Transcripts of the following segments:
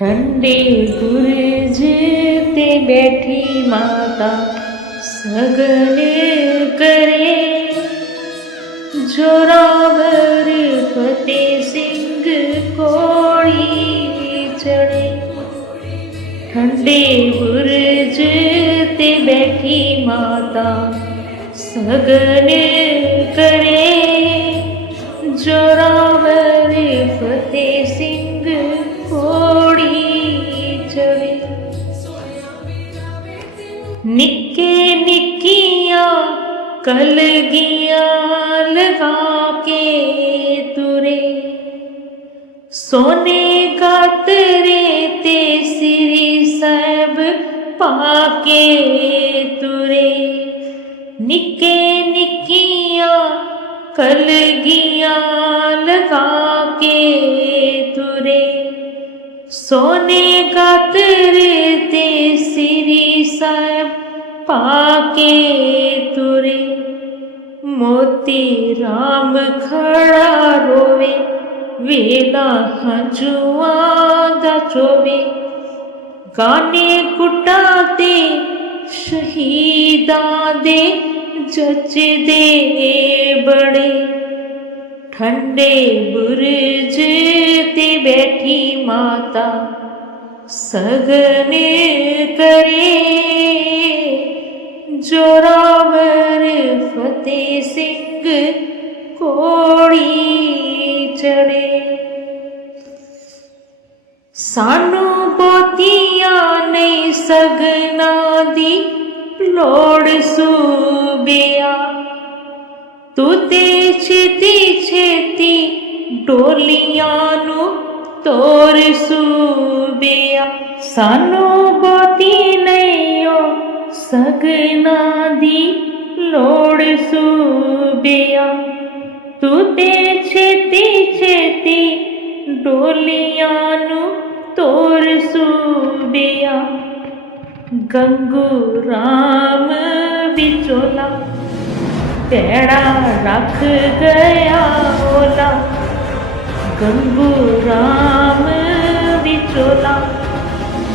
ઠંડે ગુરજ તે બેઠી માતા સગને કરે. જોરાબર ફતે સિંગ કોળી ચડે. ઠંડે ગુરજ તે બેઠી માતા સગને કરે. જોરાબર ફતે સિંગ ਨਿੱਕੇ ਨਿੱਕੀਆਂ ਕਲਗੀਆਂ ਲਗਾ ਕੇ ਤੁਰੇ। ਸੋਨੇ ਗਾਤਰੇ ਤੇ ਸ੍ਰੀ ਸਾਹਿਬ ਪਾ ਕੇ ਤੁਰੇ। ਨਿੱਕੇ ਨਿੱਕੀਆਂ ਕਲਗੀਆਂ ਲਗਾ ਕੇ ਤੁਰੇ। ਸੋਨੇ ਗਾਤਰੇ ਤੇ ਸ੍ਰੀ पाके तुरे मोती राम खड़ा रोवे वेला हंजुआ चोवे गाने कुटाते शहीदा दे जच दे बड़े ठंडे बुरज ते बैठी माता सगने करे ਜੋਰਾਵਰ ਫਤਿਹ ਸਿੰਘ ਕੋੜੀ ਚੜੇ। ਸਾਨੂੰ ਬੋਤੀਆਂ ਨਹੀਂ ਸਗਨਾ ਦੀ ਲੋੜ ਸੂਬਿਆ। ਤੂੰ ਤੇ ਛੇਤੀ ਛੇਤੀ ਡੋਲੀਆਂ ਨੂੰ ਤੋਰ ਸੂਬਿਆ। ਸਾਨੂੰ ਬੋਤੀ ਨਹੀਂ ਓ ਸਗਨਾ ਦੀ ਲੋੜ ਸੂਬਿਆ, ਤੂੰ ਤੇ ਛੇਤੀ ਛੇਤੀ ਡੋਲੀਆਂ ਨੂੰ ਤੋਰ ਸੂਬਿਆ। ਗੰਗੂ ਰਾਮ ਵਿਚੋਲਾ ਭੈੜਾ ਰੱਖ ਗਿਆ ਓਲਾ। ਗੰਗੂ ਰਾਮ ਵਿਚੋਲਾ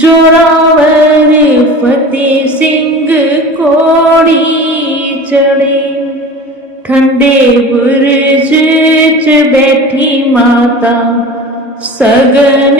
ਜੋਰਾਵਰ ਫਤਿਹ ਸਿੰਘ ਕੋੜੀ ਚੜੇ। ਠੰਡੇ ਬੁਰਜ ਚ ਬੈਠੀ ਮਾਤਾ ਸਗਨ